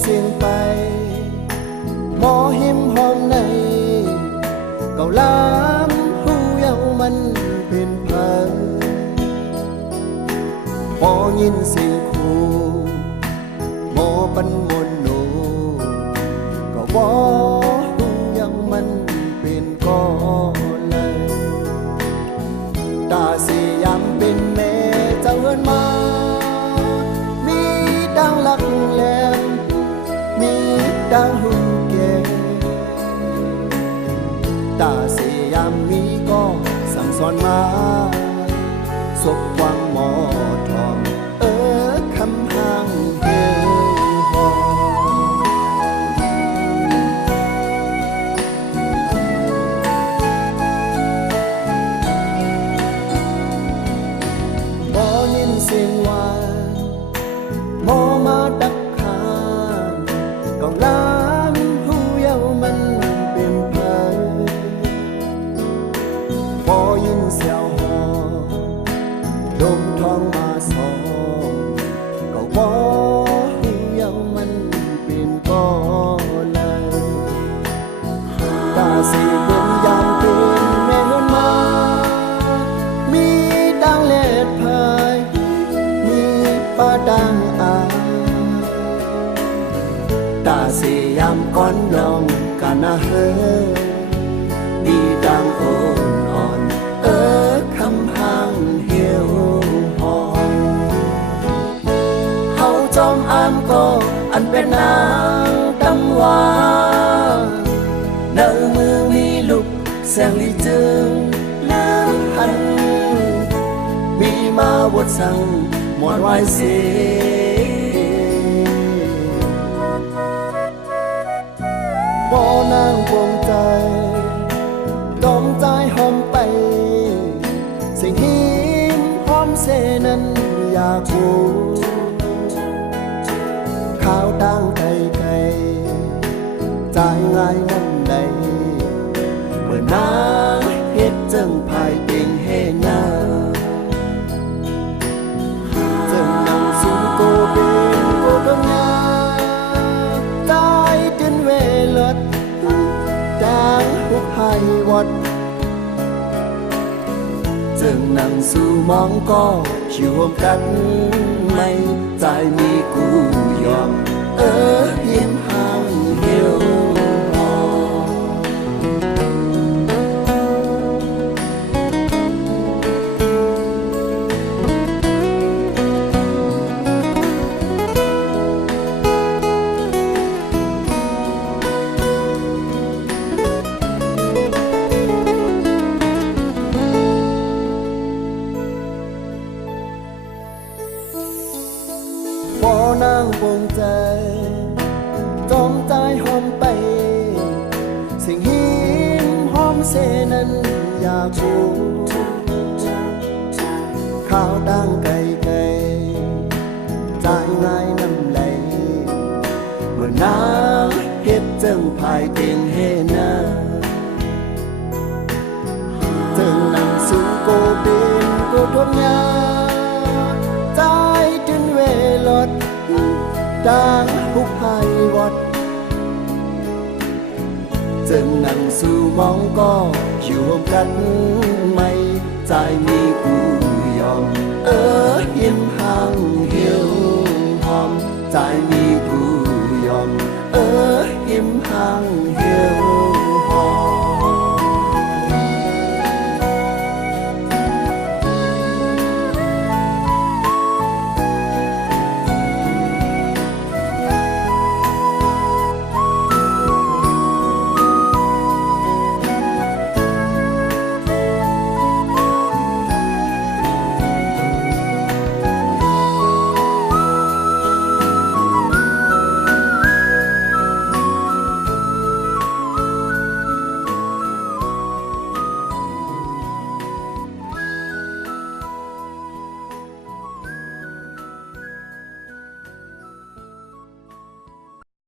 เสียงไปหมอหิมหอมในเก่าล้ำหูเยามันเป็นเพิงพอยินเสียงครูหมอปันมนโนก็วอหูเยามันเป็นก้อนเลยตาเสียามเป็นแม่เจ้าเอิ้นมามีดังหลักแหลมมีดังหุ่นแก่ตาเสียามมีก็สั่งสอนมาศพวางหมอทองคำห่างเหี่ยวหอบ่ยินเสียงว่าหมอมาดักข้างกองล้านหูเยามันเป็นเพิงบ่ยินเสียวหอดมทองมาสองก็บ่หูเยามันเป็นก้อนเลยตาสีเป็นยามเป็นแม่เฮือนมามีดังเล็ดพายมีป้าดังอาตาสียามก้อนลองกันนะเฮดีดังโอนอ่อนคำห่างเหี่ยวหอนเฮาจอมอามก็อันเป็นนางตำวาเนื้อมือมีลุกแสงลีจึงเลือกหันมีมาบทสั่งหมวดไว้เสีบ่นางปวงใจดอมใจหอมไปสิ่งหิมหอมเสนั้นอยากรู้ข้าวดังไก่ไก่ใจง่ายนั่นใดเมื่อนางเฮ็ดจังภายเตียงเฮนาจังนั่งสูงโกเป็นโกกำงาตายจนเวลดจางหุบให้วัดจึงนั่งสู่มองก็ชิวมกันไม่ใจมีกูยอมยิ้มห่างเหี่ยวหอบ่นางปวงใจจอมใจหอมไปสิ่งหิมหอมเสนั้นอยากรู้ข้าวดังไก่ไก่ใจง่ายน้ำไหลเมื่อนางเฮ็ดจังภายเตียงเฮนาจึงนั่งสูงโกเป็นโกทนยาใจจนเวลดดังหุบให้วัดจึงนั่งสู่มองก็อยู่ร่วมกันไม่ใจมีกูยอม